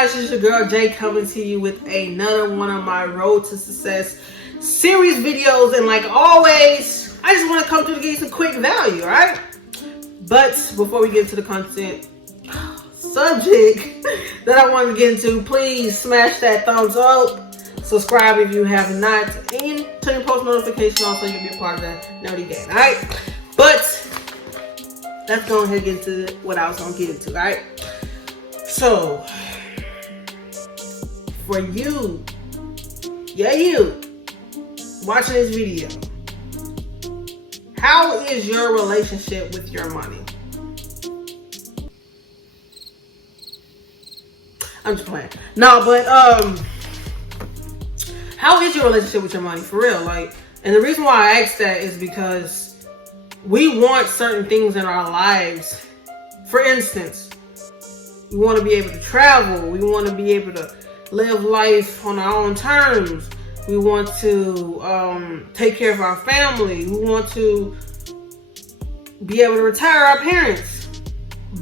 guys, it's your girl Jay coming to you with another one of my Road to Success series videos. And like always, I just want to come through to give you some quick value, alright? But before we get into the content subject that I want to get into, please smash that thumbs up, subscribe if you have not, and turn your post notification on so you can be a part of that nerdy game, alright? But let's go ahead and get into what I was going to get into, alright? So, for you, you, watching this video, how is your relationship with your money? I'm just playing. No, but, how is your relationship with your money, for real? Like, and the reason why I asked that is because we want certain things in our lives. For instance, we want to be able to travel. We want to be able to live life on our own terms. We want to take care of our family. We want to be able to retire our parents.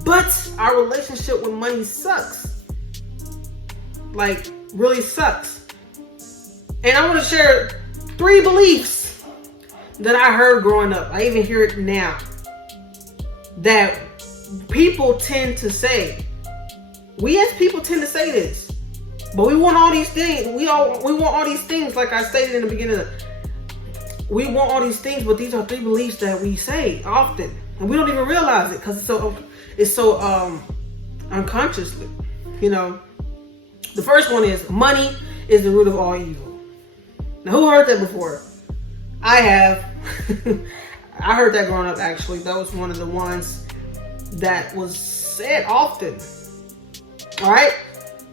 But our relationship with money sucks. Like, really sucks. And I want to share 3 beliefs that I heard growing up. I even hear it now. That people tend to say. We as people tend to say this, but we want all these things. We want all these things, like I stated in the beginning. We want all these things, but these are 3 beliefs that we say often, and we don't even realize it because it's so unconsciously. You know, the first one is money is the root of all evil. Now, who heard that before? I have. I heard that growing up. Actually, that was one of the ones that was said often. All right.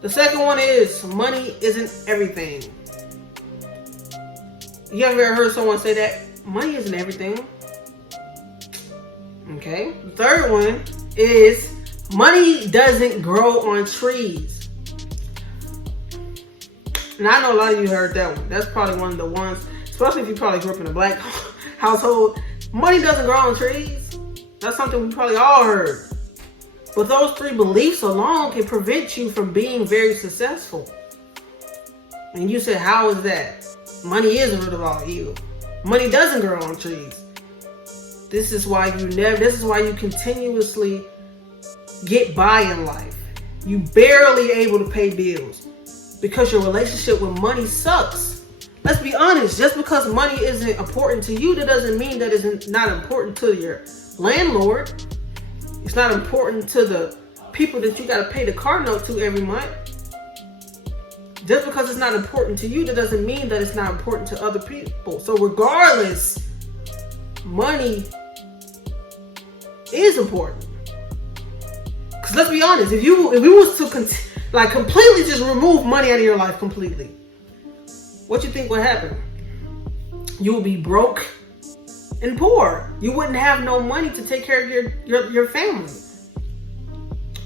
The second one is money isn't everything. You ever heard someone say that? Money isn't everything. Okay. The third one is money doesn't grow on trees. And I know a lot of you heard that one. That's probably one of the ones, especially if you probably grew up in a black household. Money doesn't grow on trees. That's something we probably all heard. But those 3 beliefs alone can prevent you from being very successful. And you said, how is that? Money is the root of all evil. Money doesn't grow on trees. This is why you continuously get by in life. You barely able to pay bills because your relationship with money sucks. Let's be honest, just because money isn't important to you, that doesn't mean that it's not important to your landlord. It's not important to the people that you got to pay the car note to every month. Just because it's not important to you, that doesn't mean that it's not important to other people. So regardless, money is important. Because let's be honest, if we was to completely just remove money out of your life completely, what you think would happen? You would be broke and poor. You wouldn't have no money to take care of your family.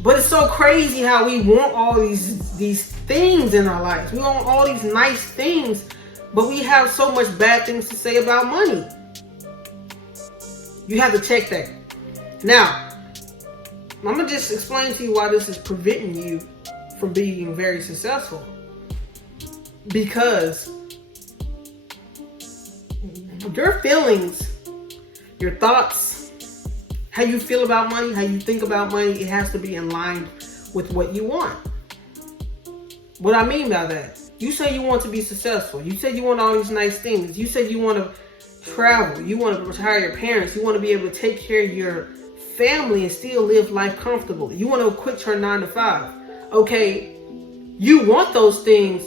But it's so crazy how we want all these things in our lives. We want all these nice things, but we have so much bad things to say about money. You have to check that. Now, I'm gonna just explain to you why this is preventing you from being very successful. Because your feelings, your thoughts, how you feel about money, how you think about money, it has to be in line with what you want. What I mean by that, you say you want to be successful. You said you want all these nice things. You said you want to travel. You want to retire your parents. You want to be able to take care of your family and still live life comfortably. You want to quit your 9 to 5. Okay, you want those things,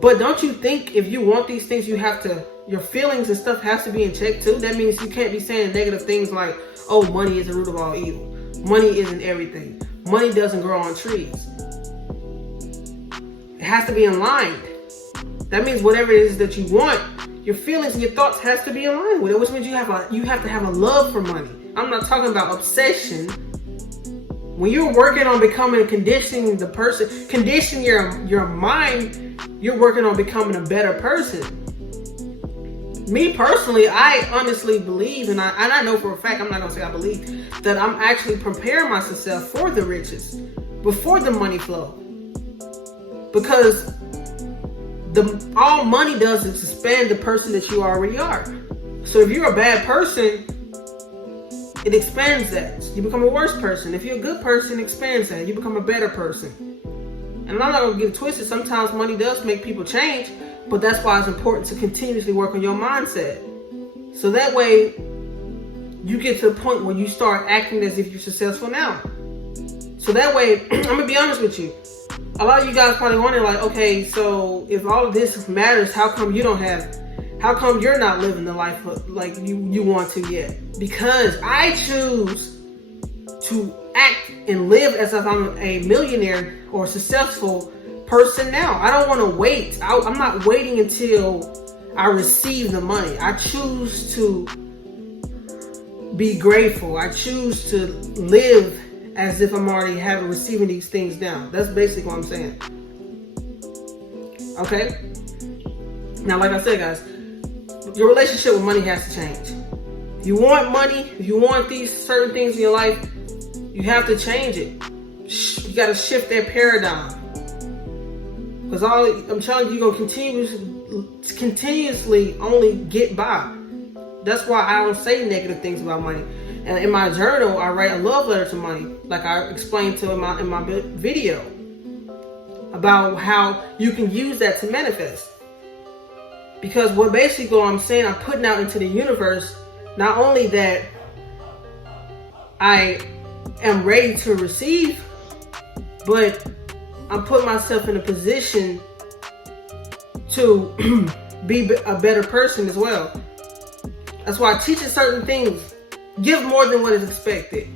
but don't you think if you want these things, your feelings and stuff has to be in check too? That means you can't be saying negative things like, oh, money is the root of all evil. Money isn't everything. Money doesn't grow on trees. It has to be in line. That means whatever it is that you want, your feelings and your thoughts has to be in line with it, which means you have to have a love for money. I'm not talking about obsession. When you're working on conditioning your mind, you're working on becoming a better person. Me personally, I honestly believe, and I know for a fact, I'm not going to say I believe, that I'm actually preparing myself for the riches. before the money flow. Because all money does is expand the person that you already are. So if you're a bad person, it expands that. You become a worse person. If you're a good person, it expands that. You become a better person. And I'm not going to get twisted. Sometimes money does make people change, but that's why it's important to continuously work on your mindset. So that way, you get to the point where you start acting as if you're successful now. So that way, I'm going to be honest with you. A lot of you guys probably wondering, like, okay, so if all of this matters, how come you don't have, how come you're not living the life like you want to yet? Because I choose to act and live as if I'm a millionaire or successful person now. I don't want to wait. I'm not waiting until I receive the money. I choose to be grateful. I choose to live as if I'm already receiving these things now. That's basically what I'm saying. Okay? Now, like I said, guys, your relationship with money has to change. If you want money, if you want these certain things in your life, you have to change it. You got to shift that paradigm. Because I'm telling you, you're going to continuously only get by. That's why I don't say negative things about money. And in my journal, I write a love letter to money, like I explained in my video, about how you can use that to manifest. Because what basically I'm saying, I'm putting out into the universe, not only that I am ready to receive, but I'm putting myself in a position to be a better person as well. That's why I teach you certain things. Give more than what is expected.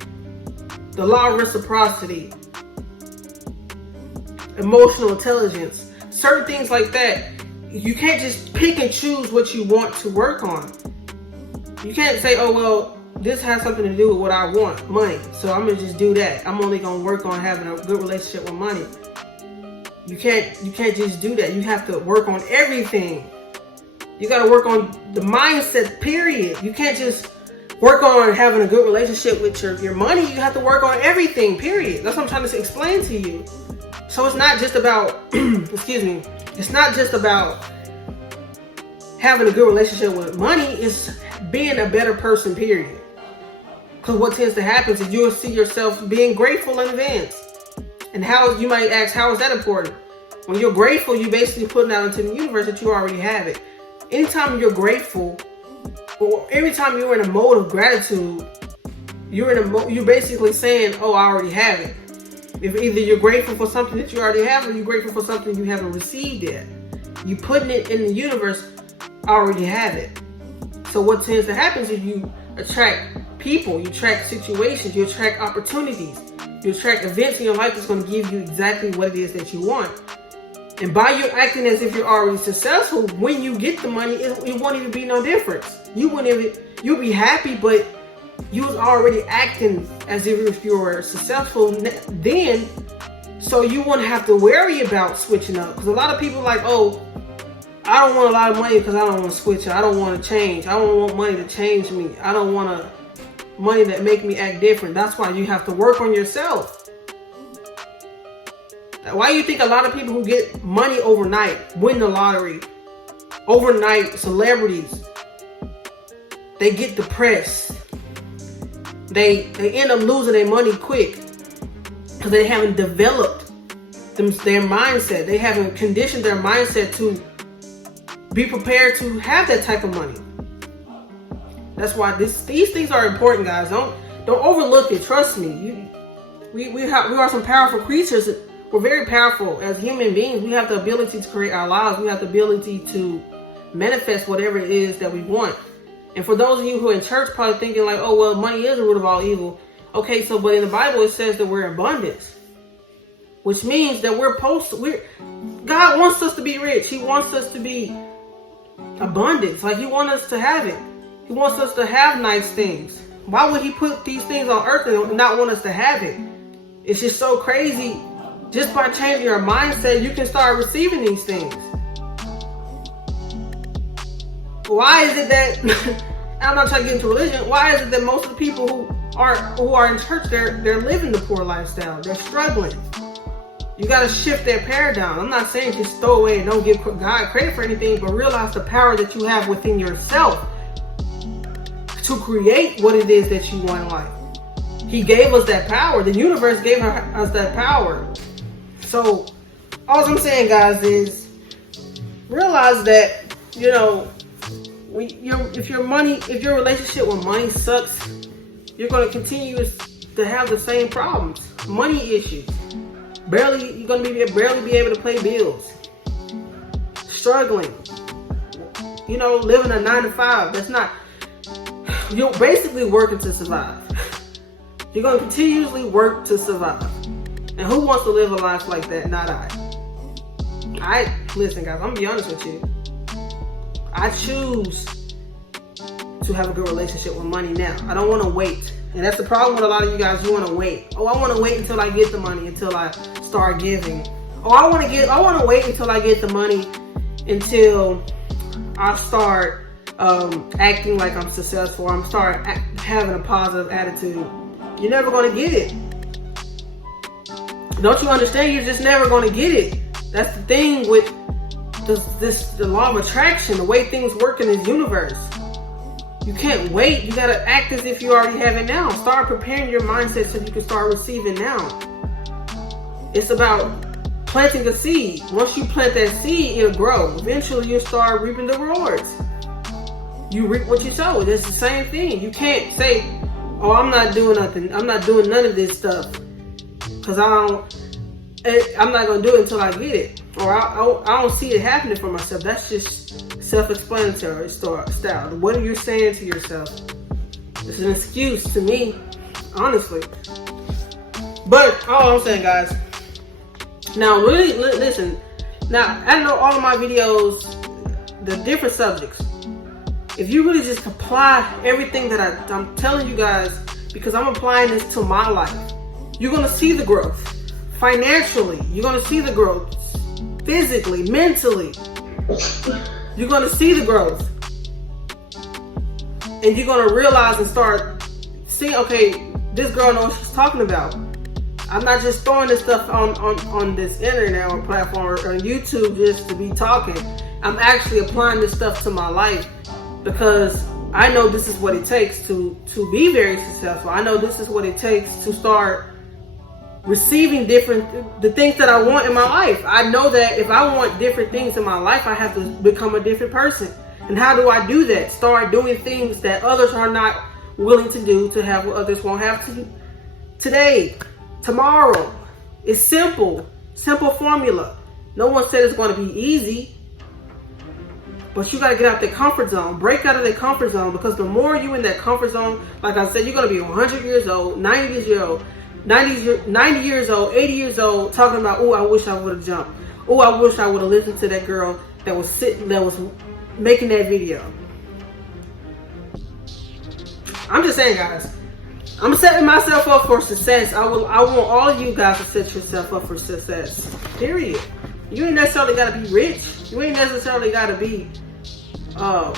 The law of reciprocity. Emotional intelligence. Certain things like that. You can't just pick and choose what you want to work on. You can't say, oh, well, this has something to do with what I want, money. So I'm going to just do that. I'm only going to work on having a good relationship with money. You can't just do that. You have to work on everything. You got to work on the mindset, period. You can't just work on having a good relationship with your money. You have to work on everything, period. That's what I'm trying to explain to you. So it's not just about, excuse me, it's not just about having a good relationship with money. It's being a better person, period. Because what tends to happen is you'll see yourself being grateful in advance. And how, you might ask, how is that important? When you're grateful, you basically putting out into the universe that you already have it. Anytime you're grateful, or every time you're in a mode of gratitude, you're basically saying, oh, I already have it. If either you're grateful for something that you already have, or you're grateful for something you haven't received yet. You putting it in the universe, I already have it. So what tends to happen is you attract people, you attract situations, you attract opportunities, you attract events in your life that's going to give you exactly what it is that you want. And by you acting as if you're already successful, when you get the money, it won't even be no difference. You'll be happy, but you was already acting as if you were successful then, so you wouldn't have to worry about switching up. Because a lot of people are like, oh, I don't want a lot of money because I don't want to switch. I don't want to change. I don't want money to change me. I don't want money that make me act different. That's why you have to work on yourself. Why do you think a lot of people who get money overnight, win the lottery, overnight celebrities, they get depressed? They end up losing their money quick because they haven't developed their mindset. They haven't conditioned their mindset to be prepared to have that type of money. That's why these things are important, guys. Don't overlook it. Trust me. We are some powerful creatures. We're very powerful as human beings. We have the ability to create our lives. We have the ability to manifest whatever it is that we want. And for those of you who are in church probably thinking like, oh, well, money is the root of all evil. Okay, so, but in the Bible, it says that we're in abundance, which means that God wants us to be rich. He wants us to be abundant. Like, He wants us to have it. He wants us to have nice things. Why would He put these things on earth and not want us to have it? It's just so crazy. Just by changing your mindset, you can start receiving these things. Why is it that, I'm not trying to get into religion, why is it that most of the people who who are in church, they're living the poor lifestyle. They're struggling. You got to shift that paradigm. I'm not saying just throw away and don't give God credit for anything, but realize the power that you have within yourself to create what it is that you want in life. He gave us that power. The universe gave us that power. So all I'm saying, guys, is realize that, you know, if your relationship with money sucks, you're going to continue to have the same problems, money issues. You're going to barely be able to pay bills. Struggling. You know, living a 9 to 5. You're basically working to survive. You're going to continuously work to survive. And who wants to live a life like that? Not I. Listen, guys, I'm going to be honest with you. I choose to have a good relationship with money now. I don't want to wait. And that's the problem with a lot of you guys. You want to wait. Oh, I want to wait until I get the money, until I start giving. Oh, I want to wait until I get the money, until I start acting like I'm successful. I'm start having a positive attitude. You're never going to get it. Don't you understand? You're just never going to get it. That's the thing with the law of attraction, the way things work in this universe. You can't wait. You got to act as if you already have it now. Start preparing your mindset so you can start receiving now. It's about planting a seed. Once you plant that seed, it'll grow. Eventually, you'll start reaping the rewards. You reap what you sow. It's the same thing. You can't say, oh, I'm not doing nothing. I'm not doing none of this stuff because I'm not going to do it until I get it. Or I don't see it happening for myself. That's just self-explanatory style. What are you saying to yourself? It's an excuse to me, honestly. But all I'm saying, guys, now really listen. Now I know all of my videos, the different subjects. If you really just apply everything that I'm telling you guys, because I'm applying this to my life, you're gonna see the growth. Financially, you're gonna see the growth. Physically, mentally, you're going to see the growth. And you're going to realize and start seeing, okay, this girl knows what she's talking about. I'm not just throwing this stuff on this internet or platform or on YouTube just to be talking. I'm actually applying this stuff to my life because I know this is what it takes to be very successful. I know this is what it takes to start receiving the things that I want in my life. I know that if I want different things in my life, I have to become a different person. And how do I do that? Start doing things that others are not willing to do to have what others won't have to today, tomorrow. It's simple formula. No one said it's going to be easy, but you got to get out the comfort zone. Break out of the comfort zone, because the more you in that comfort zone, like I said, you're going to be 100 years old, 90 years old, 90 years old, 80 years old, talking about, oh, I wish I would have jumped. Oh, I wish I would have listened to that girl that was making that video. I'm just saying, guys, I'm setting myself up for success. I want all of you guys to set yourself up for success. Period. You ain't necessarily got to be rich. You ain't necessarily got to be, a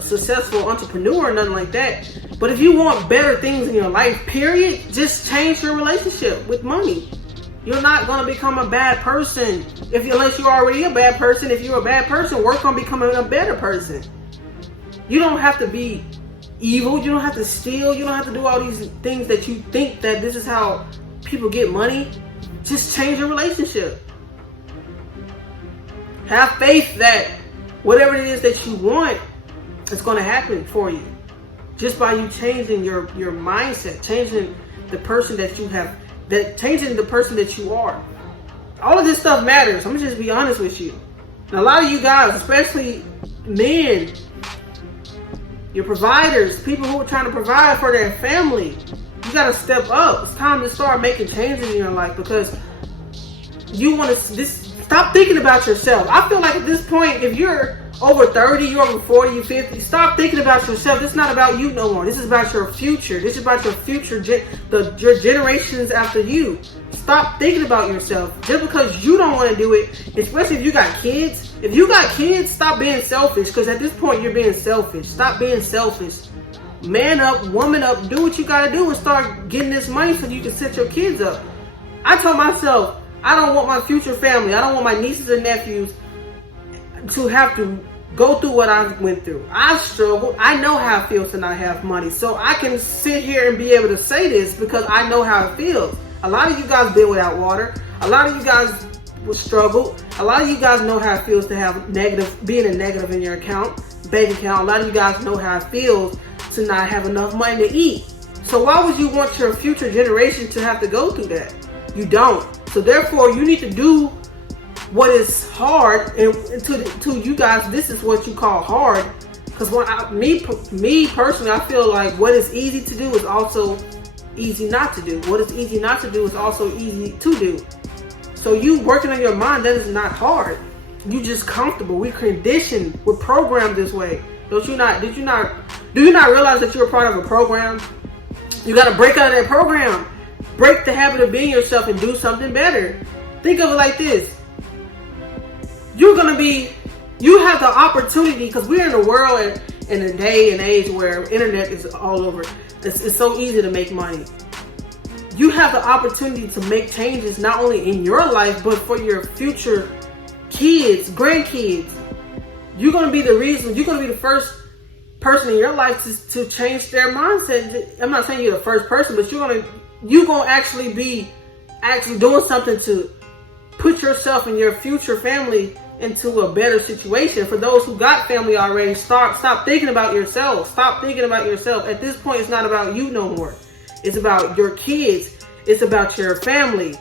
successful entrepreneur or nothing like that. But if you want better things in your life, period, just change your relationship with money. You're not going to become a bad person unless you're already a bad person. If you're a bad person, work on becoming a better person. You don't have to be evil. You don't have to steal. You don't have to do all these things that you think that this is how people get money. Just change your relationship. Have faith that whatever it is that you want, it's going to happen for you. Just by you changing your mindset, changing the person that you have, changing the person that you are. All of this stuff matters. I'm going to just be honest with you. And a lot of you guys, especially men, your providers, people who are trying to provide for their family, you got to step up. It's time to start making changes in your life, because you want to stop thinking about yourself. I feel like at this point, if you're over 30, you're over 40, you're 50, stop thinking about yourself. This is not about you no more. This is about your future. This is about your future, your generations after you. Stop thinking about yourself. Just because you don't want to do it, especially if you got kids. If you got kids, stop being selfish, because at this point, you're being selfish. Stop being selfish. man up, woman up, do what you gotta do and start getting this money so you can set your kids up. I told myself, I don't want my future family, I don't want my nieces and nephews to have to go through what I went through. I struggled. I know how it feels to not have money. So I can sit here and be able to say this because I know how it feels. A lot of you guys been without water. A lot of you guys struggled. A lot of you guys know how it feels to have being a negative in your bank account. A lot of you guys know how it feels to not have enough money to eat. So why would you want your future generation to have to go through that? You don't. So therefore, you need to do what is hard, and to you guys, this is what you call hard. Because me personally, I feel like what is easy to do is also easy not to do. What is easy not to do is also easy to do. So you working on your mind, that is not hard. You just comfortable. We're conditioned. We're programmed this way. Do you not realize that you're a part of a program? You got to break out of that program. Break the habit of being yourself and do something better. Think of it like this. You have the opportunity, because we're in a world in a day and age where internet is all over. It's so easy to make money. You have the opportunity to make changes not only in your life, but for your future kids, grandkids. You're going to be the first person in your life to change their mindset. I'm not saying you're the first person, but you're going to actually be doing something to put yourself and your future family into a better situation. For those who got family already, stop thinking about yourself. Stop thinking about yourself. At this point, it's not about you no more. It's about your kids. It's about your family.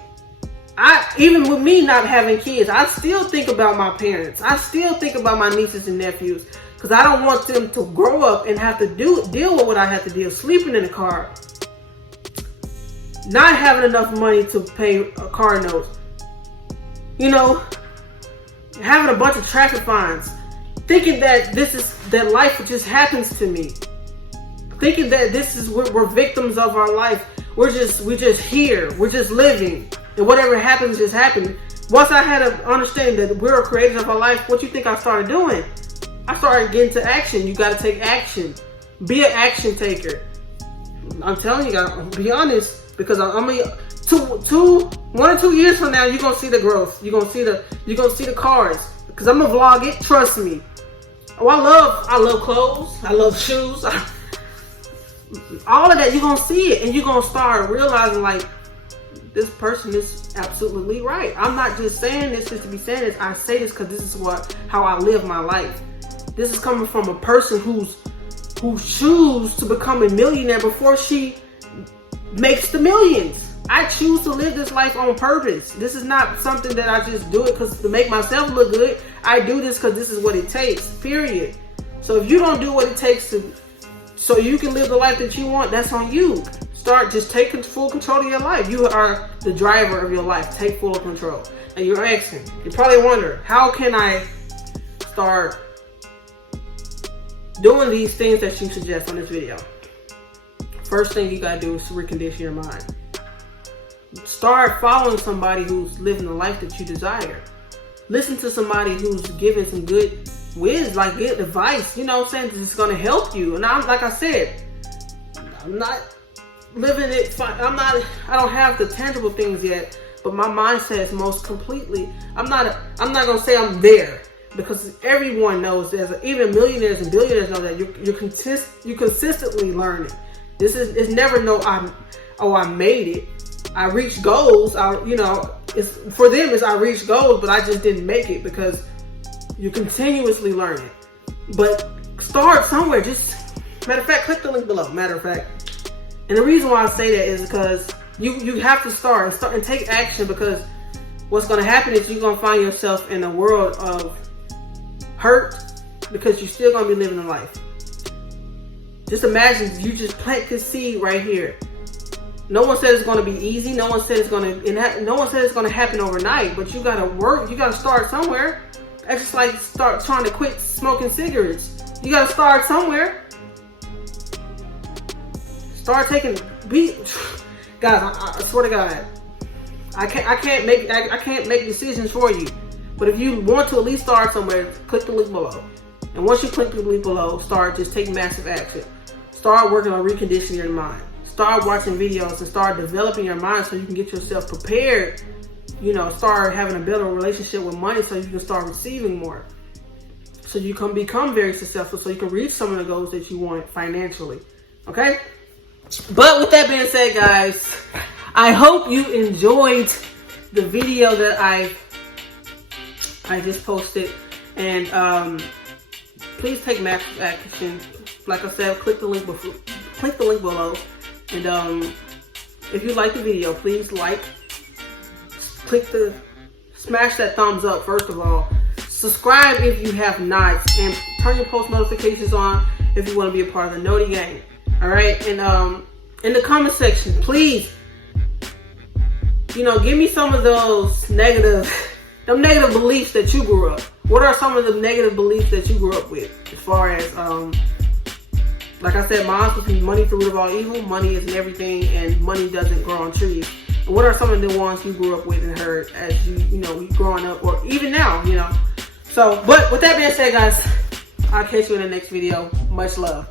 Even with me not having kids, I still think about my parents. I still think about my nieces and nephews, because I don't want them to grow up and have to deal with what I have to deal. Sleeping in the car, not having enough money to pay car notes, having a bunch of traffic fines, thinking that life just happens to me, thinking that we're victims of our life. We're just here. We're just living, and whatever happens just happened. Once I had to understand that we're creators of our life, what you think I started doing? I started getting to action. You got to take action. Be an action taker. I'm telling you guys, be honest, because I'm 1 or 2 years from now, you're gonna see the growth. You're gonna see the cars. Because I'm gonna vlog it. Trust me. Oh, I love clothes. I love shoes. All of that, you're gonna see it, and you're gonna start realizing, like, this person is absolutely right. I'm not just saying this just to be saying this. I say this because this is how I live my life. This is coming from a person who chooses to become a millionaire before she makes the millions. I choose to live this life on purpose. This is not something that I just do it to make myself look good. I do this because this is what it takes, period. So if you don't do what it takes so you can live the life that you want, that's on you. Start just taking full control of your life. You are the driver of your life. Take full control. And you're asking, you probably wonder, how can I start doing these things that you suggest on this video? First thing you gotta do is to recondition your mind. Start following somebody who's living the life that you desire. Listen to somebody who's giving some good good advice, what I'm saying, it's gonna help you. And like I said, I'm not living it. I don't have the tangible things yet, but my mindset is most completely. I'm not gonna say I'm there, because everyone knows even millionaires and billionaires know that you're consistently learning. It's never I made it. I reached goals. It's for them. I reached goals, but I just didn't make it, because you're continuously learning. But start somewhere. Matter of fact, click the link below. Matter of fact, and the reason why I say that is because you have to start and take action, because what's going to happen is you're going to find yourself in a world of hurt, because you're still going to be living a life. Just imagine you just plant this seed right here. No one says it's going to be easy. No one says it's going to happen overnight. But you got to work. You got to start somewhere. That's just like start trying to quit smoking cigarettes. You got to start somewhere. Start taking guys. I swear to God, I can't make decisions for you. But if you want to at least start somewhere, click the link below. And once you click the link below, just take massive action. start working on reconditioning your mind. Start watching videos and start developing your mind so you can get yourself prepared. You know, start having a better relationship with money so you can start receiving more. So you can become very successful, so you can reach some of the goals that you want financially. Okay? But with that being said, guys, I hope you enjoyed the video that I just posted. And please take massive action. Like I said, click the link below. And if you like the video, please smash that thumbs up first of all. Subscribe if you have not, and turn your post notifications on if you want to be a part of the Noti gang. All right, and in the comment section, please, you know, give me some of those negative beliefs that you grew up. What are some of the negative beliefs that you grew up with? As far as like I said, mine was money the root of all evil. Money isn't everything, and money doesn't grow on trees. And what are some of the ones you grew up with and heard as you know, growing up, or even now, you know? So, but with that being said, guys, I'll catch you in the next video. Much love.